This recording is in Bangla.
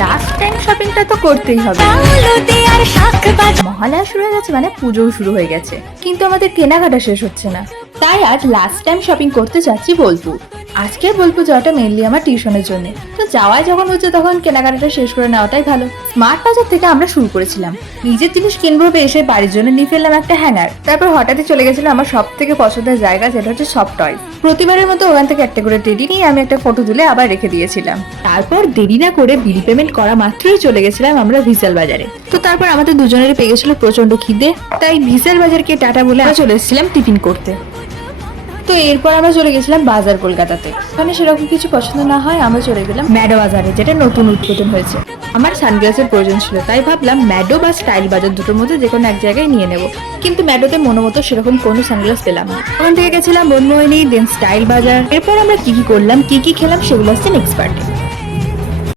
লাস্ট টাইম শপিংটা তো করতেই হবে। মহালয়া শুরু হয়ে গেছে মানে পুজোও শুরু হয়ে গেছে, কিন্তু আমাদের কেনাকাটা শেষ হচ্ছে না। তাই আজ লাস্ট টাইম শপিং করতে যাচ্ছি বোলপুর। আজকে বোলপুর যাওয়াটা মেনলি আমার টিউশনের জন্য, তো যাওয়াই যখন হচ্ছে তখন কেনাকাটাটা শেষ করে নেওয়াটাই ভালো। স্মার্ট বাজার থেকে আমরা শুরু করেছিলাম। নিজের জিনিস কিনবো ভেবে এসে বাড়ির জন্য নিয়ে ফেললাম একটা হ্যাঙ্গার। তারপর হঠাৎই চলে গেছিলাম আমার সব থেকে পছন্দের জায়গা, যেটা হচ্ছে সফট টয়। প্রতিবারের মতো ওখান থেকে একটা করে টেডি নিয়ে আমি একটা ফটো তুলে আবার রেখে দিয়েছিলাম। তারপর দেরি না করে বিল পেমেন্ট করা মাত্রই চলে গেছিলাম আমরা ভিসাল বাজারে। তো তারপর আমাদের দুজনেরই পেয়ে গেছিল প্রচন্ড খিদে, তাই ভিসাল বাজারকে টাটা বলে আমরা চলে এসেছিলাম টিফিন করতে। তো এরপর আমরা চলে গেছিলাম বাজার কলকাতাতে। ওখানে সেরকম কিছু পছন্দ না হয় আমরা চলে গেলাম ম্যাডো বাজারে, যেটা নতুন উদ্বোধন হয়েছে। আমার সানগ্লাসের প্রয়োজন ছিল, তাই ভাবলাম ম্যাডো বা স্টাইল বাজার দুটোর মধ্যে যে কোনো এক জায়গায় নিয়ে নেব। কিন্তু ম্যাডোতে মনোমতো সেরকম কোনো সানগ্লাস পেলাম না। ওখান থেকে গেছিলাম বনমোহিনী, দেন স্টাইল বাজার। এরপর আমরা কি কি করলাম, কি কি খেলাম, সেগুলো হচ্ছে নেক্সট পার্টে।